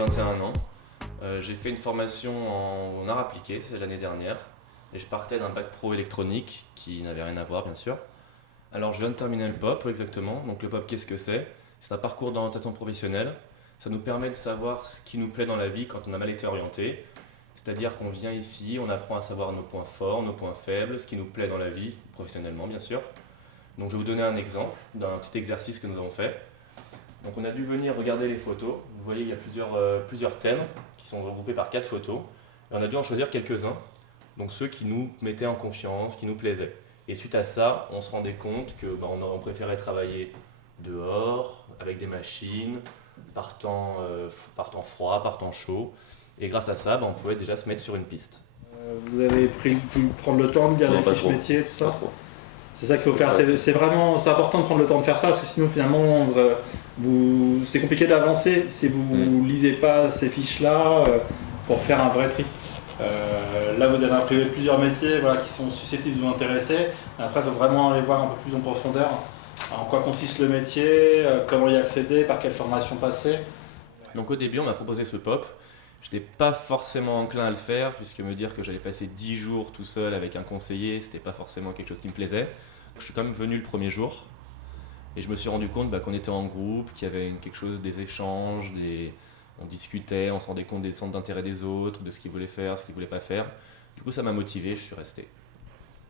21 ans. J'ai fait une formation en art appliqué l'année dernière et je partais d'un bac pro électronique qui n'avait rien à voir bien sûr. Alors je viens de terminer le POP exactement. Donc le POP, qu'est-ce que c'est? C'est un parcours d'orientation professionnelle. Ça nous permet de savoir ce qui nous plaît dans la vie quand on a mal été orienté. C'est-à-dire qu'on vient ici, on apprend à savoir nos points forts, nos points faibles, ce qui nous plaît dans la vie, professionnellement bien sûr. Donc je vais vous donner un exemple d'un petit exercice que nous avons fait. Donc on a dû venir regarder les photos. Vous voyez, il y a plusieurs thèmes qui sont regroupés par 4 photos. Et on a dû en choisir quelques-uns, donc ceux qui nous mettaient en confiance, qui nous plaisaient. Et suite à ça, on se rendait compte que on préférait travailler dehors, avec des machines, par temps froid, par temps chaud. Et grâce à ça, on pouvait déjà se mettre sur une piste. Vous avez pu prendre le temps de lire les fiches métiers, tout ça? C'est ça qu'il faut faire, c'est important de prendre le temps de faire ça, parce que sinon finalement c'est compliqué d'avancer si vous lisez pas ces fiches-là pour faire un vrai tri. Là vous avez imprimé plusieurs métiers qui sont susceptibles de vous intéresser, après il faut vraiment aller voir un peu plus en profondeur en quoi consiste le métier, comment y accéder, par quelle formation passer. Donc au début on m'a proposé ce POP. Je n'étais pas forcément enclin à le faire, puisque me dire que j'allais passer 10 jours tout seul avec un conseiller, c'était pas forcément quelque chose qui me plaisait. Je suis quand même venu le premier jour, et je me suis rendu compte qu'on était en groupe, qu'il y avait quelque chose, des échanges, on discutait, on se rendait compte des centres d'intérêt des autres, de ce qu'ils voulaient faire, ce qu'ils voulaient pas faire. Du coup ça m'a motivé, je suis resté.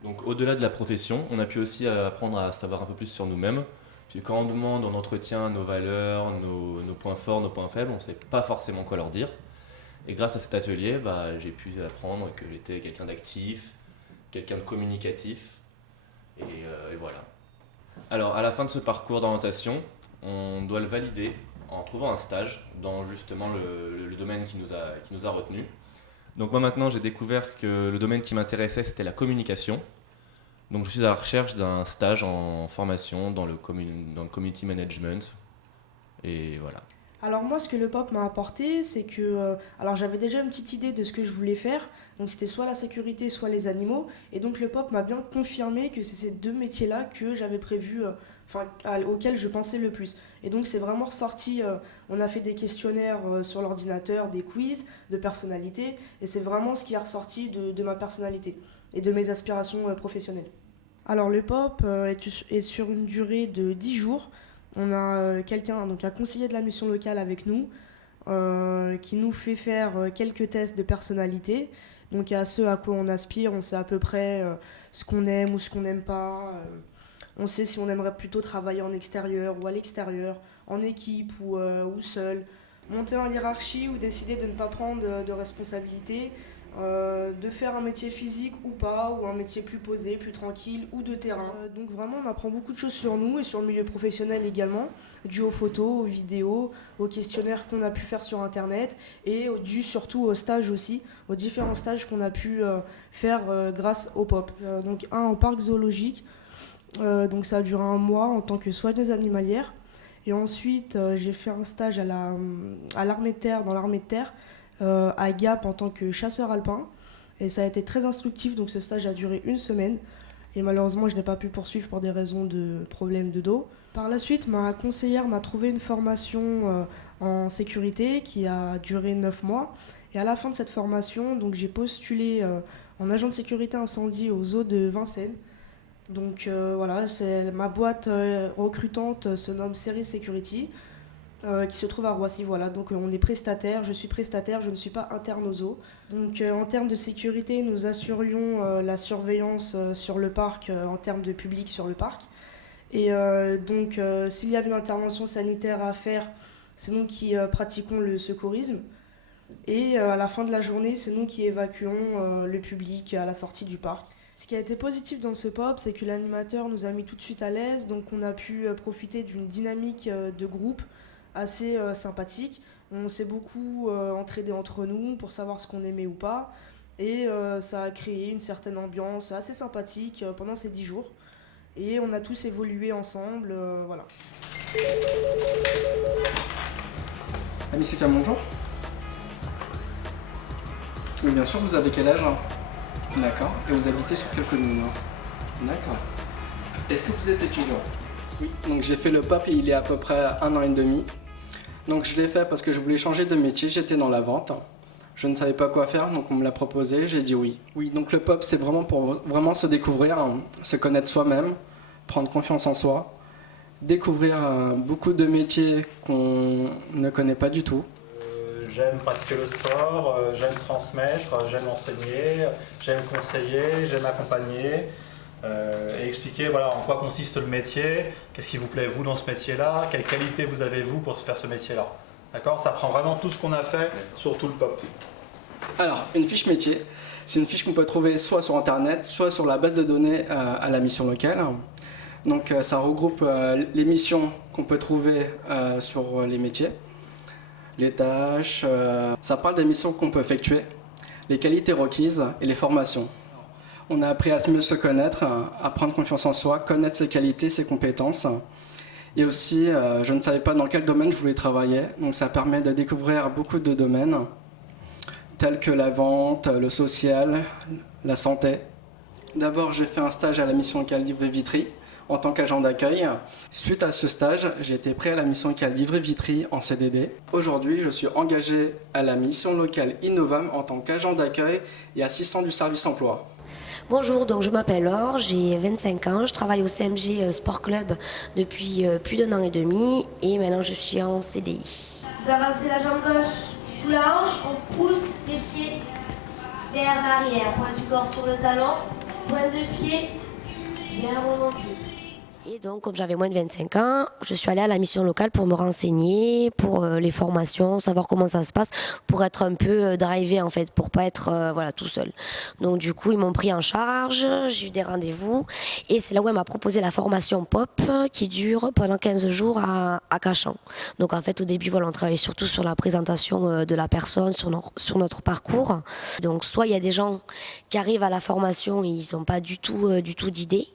Donc au-delà de la profession, on a pu aussi apprendre à savoir un peu plus sur nous-mêmes. Puis quand on demande en entretien nos valeurs, nos points forts, nos points faibles, on ne sait pas forcément quoi leur dire. Et grâce à cet atelier, j'ai pu apprendre que j'étais quelqu'un d'actif, quelqu'un de communicatif, et voilà. Alors, à la fin de ce parcours d'orientation, on doit le valider en trouvant un stage dans justement le domaine qui nous a retenus. Donc moi maintenant, j'ai découvert que le domaine qui m'intéressait, c'était la communication. Donc je suis à la recherche d'un stage en formation dans le community management, et voilà. Alors moi, ce que le POP m'a apporté, c'est que j'avais déjà une petite idée de ce que je voulais faire. Donc c'était soit la sécurité, soit les animaux. Et donc le POP m'a bien confirmé que c'est ces deux métiers-là que j'avais prévu, auxquels je pensais le plus. Et donc c'est vraiment ressorti, on a fait des questionnaires sur l'ordinateur, des quiz de personnalité. Et c'est vraiment ce qui est ressorti de ma personnalité et de mes aspirations professionnelles. Alors le POP est sur une durée de 10 jours. On a un conseiller de la mission locale avec nous qui nous fait faire quelques tests de personnalité. Donc à ce à quoi on aspire, on sait à peu près ce qu'on aime ou ce qu'on n'aime pas. On sait si on aimerait plutôt travailler en extérieur ou à l'extérieur, en équipe ou seul. Monter en hiérarchie ou décider de ne pas prendre de responsabilité. De faire un métier physique ou pas, ou un métier plus posé, plus tranquille, ou de terrain. Donc vraiment on apprend beaucoup de choses sur nous et sur le milieu professionnel également, dû aux photos, aux vidéos, aux questionnaires qu'on a pu faire sur internet et dû surtout aux stages aussi, aux différents stages qu'on a pu faire grâce au POP. Donc un au parc zoologique, donc ça a duré 1 mois en tant que soigneuse animalière, et ensuite j'ai fait un stage à l'armée de terre, dans l'armée de terre, à Gap en tant que chasseur alpin, et ça a été très instructif. Donc ce stage a duré 1 semaine et malheureusement je n'ai pas pu poursuivre pour des raisons de problèmes de dos. Par la suite, ma conseillère m'a trouvé une formation en sécurité qui a duré 9 mois, et à la fin de cette formation, donc, j'ai postulé en agent de sécurité incendie au zoo de Vincennes. Donc ma boîte recrutante se nomme Ceres Security, qui se trouve à Roissy. Voilà. Donc on est prestataire, je suis prestataire, je ne suis pas interne au zoo. Donc en termes de sécurité, nous assurions la surveillance sur le parc, en termes de public sur le parc. Et s'il y avait une intervention sanitaire à faire, c'est nous qui pratiquons le secourisme. Et à la fin de la journée, c'est nous qui évacuons le public à la sortie du parc. Ce qui a été positif dans ce POP, c'est que l'animateur nous a mis tout de suite à l'aise, donc on a pu profiter d'une dynamique de groupe assez sympathique. On s'est beaucoup entraidé entre nous pour savoir ce qu'on aimait ou pas, et ça a créé une certaine ambiance assez sympathique pendant ces 10 jours, et on a tous évolué ensemble, voilà. Amicia Cam, bonjour. Oui, bien sûr, vous avez quel âge? D'accord. Et vous habitez sur quelle commune? D'accord. Est-ce que vous êtes étudiant? Oui, donc j'ai fait le POP et il y a à peu près 1 an et demi. Donc je l'ai fait parce que je voulais changer de métier, j'étais dans la vente. Je ne savais pas quoi faire, donc on me l'a proposé, j'ai dit oui. Oui, donc le pop, c'est vraiment pour vraiment se découvrir, se connaître soi-même, prendre confiance en soi, découvrir beaucoup de métiers qu'on ne connaît pas du tout. J'aime pratiquer le sport, j'aime transmettre, j'aime enseigner, j'aime conseiller, j'aime accompagner et expliquer voilà, en quoi consiste le métier, qu'est-ce qui vous plaît vous dans ce métier-là, quelles qualités vous avez vous pour faire ce métier-là. D'accord ? Ça prend vraiment tout ce qu'on a fait sur tout le pop. Alors, une fiche métier, c'est une fiche qu'on peut trouver soit sur internet, soit sur la base de données à la mission locale. Donc ça regroupe les missions qu'on peut trouver sur les métiers, les tâches, ça parle des missions qu'on peut effectuer, les qualités requises et les formations. On a appris à mieux se connaître, à prendre confiance en soi, connaître ses qualités, ses compétences. Et aussi, je ne savais pas dans quel domaine je voulais travailler, donc ça permet de découvrir beaucoup de domaines, tels que la vente, le social, la santé. D'abord, j'ai fait un stage à la mission locale d'Ivry-Vitry en tant qu'agent d'accueil. Suite à ce stage, j'ai été pris à la mission locale d'Ivry-Vitry en CDD. Aujourd'hui, je suis engagé à la mission locale Innovam en tant qu'agent d'accueil et assistant du service emploi. Bonjour, donc je m'appelle Laure, j'ai 25 ans, je travaille au CMG Sport Club depuis plus d'1 an et demi et maintenant je suis en CDI. Vous avancez la jambe gauche sous la hanche, on pousse, fessier vers l'arrière, pointe du corps sur le talon, pointe de pied, bien remonté. Et donc, comme j'avais moins de 25 ans, je suis allée à la mission locale pour me renseigner, pour les formations, savoir comment ça se passe, pour être un peu drivée en fait, pour pas être voilà, tout seul. Donc du coup, ils m'ont pris en charge, j'ai eu des rendez-vous, et c'est là où elle m'a proposé la formation POP qui dure pendant 15 jours à Cachan. Donc en fait, au début, voilà, on travaille surtout sur la présentation de la personne, sur notre parcours. Donc soit il y a des gens qui arrivent à la formation et ils n'ont pas du tout d'idée,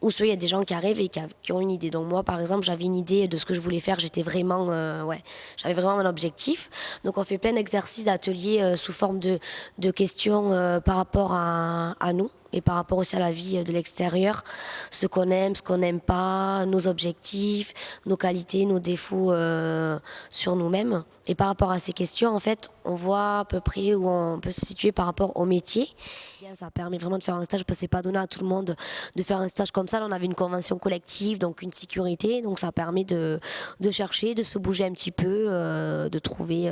ou soit il y a des gens qui arrivent et qui ont une idée. Donc moi, par exemple, j'avais une idée de ce que je voulais faire. J'étais vraiment, j'avais vraiment un objectif. Donc on fait plein d'exercices, d'ateliers sous forme de questions par rapport à nous et par rapport aussi à la vie de l'extérieur, ce qu'on aime, ce qu'on n'aime pas, nos objectifs, nos qualités, nos défauts sur nous-mêmes. Et par rapport à ces questions, en fait, on voit à peu près où on peut se situer par rapport au métier. Ça permet vraiment de faire un stage parce que c'est pas donné à tout le monde de faire un stage comme ça. Là, on avait une convention collective, donc une sécurité, donc ça permet de chercher, de se bouger un petit peu, de trouver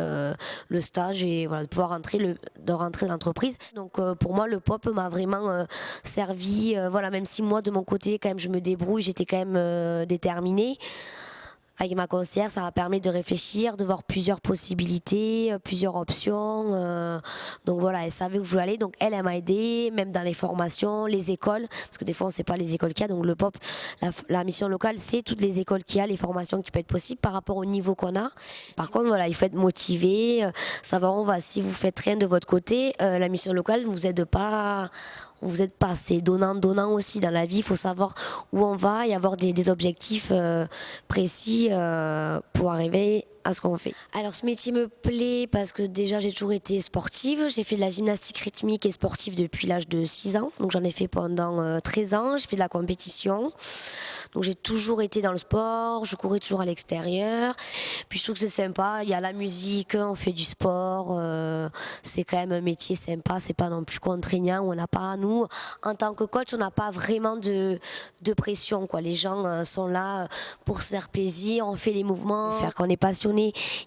le stage et voilà, de pouvoir rentrer dans l'entreprise. Donc pour moi, le POP m'a vraiment servi. Voilà, même si moi de mon côté, quand même, je me débrouille, j'étais quand même déterminée. Avec ma conseillère, ça m'a permis de réfléchir, de voir plusieurs possibilités, plusieurs options. Donc voilà, elle savait où je voulais aller. Donc elle m'a aidée, même dans les formations, les écoles. Parce que des fois, on ne sait pas les écoles qu'il y a. Donc le POP, la mission locale, c'est toutes les écoles qu'il y a, les formations qui peuvent être possibles par rapport au niveau qu'on a. Par contre, voilà, il faut être motivé, savoir où on va. Si vous faites rien de votre côté, la mission locale ne vous aide pas. Vous n'êtes pas, c'est donnant aussi dans la vie. Il faut savoir où on va et avoir des objectifs précis pour arriver à ce qu'on fait. Alors ce métier me plaît parce que déjà j'ai toujours été sportive. J'ai fait de la gymnastique rythmique et sportive depuis l'âge de 6 ans. Donc j'en ai fait pendant 13 ans. J'ai fait de la compétition. Donc j'ai toujours été dans le sport. Je courais toujours à l'extérieur. Puis je trouve que c'est sympa. Il y a la musique, on fait du sport. C'est quand même un métier sympa. C'est pas non plus contraignant. On n'a pas, nous, en tant que coach, on n'a pas vraiment de pression, quoi. Les gens sont là pour se faire plaisir. On fait les mouvements. Faire qu'on est passionné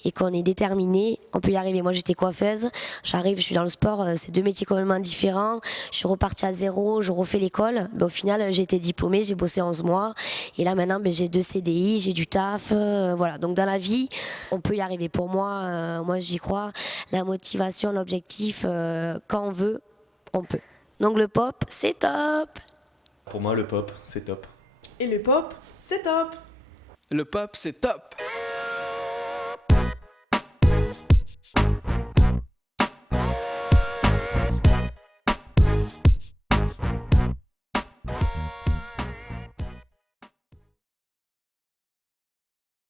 et qu'on est déterminé, on peut y arriver. Moi j'étais coiffeuse, j'arrive, je suis dans le sport, c'est 2 métiers complètement différents. Je suis repartie à zéro, je refais l'école. Au final, j'ai été diplômée, j'ai bossé 11 mois et là maintenant j'ai 2 CDI, j'ai du taf. Voilà, donc dans la vie, on peut y arriver. Pour moi, moi j'y crois. La motivation, l'objectif, quand on veut, on peut. Donc le POP, c'est top. Pour moi, le POP, c'est top. Et le POP, c'est top. Le POP, c'est top.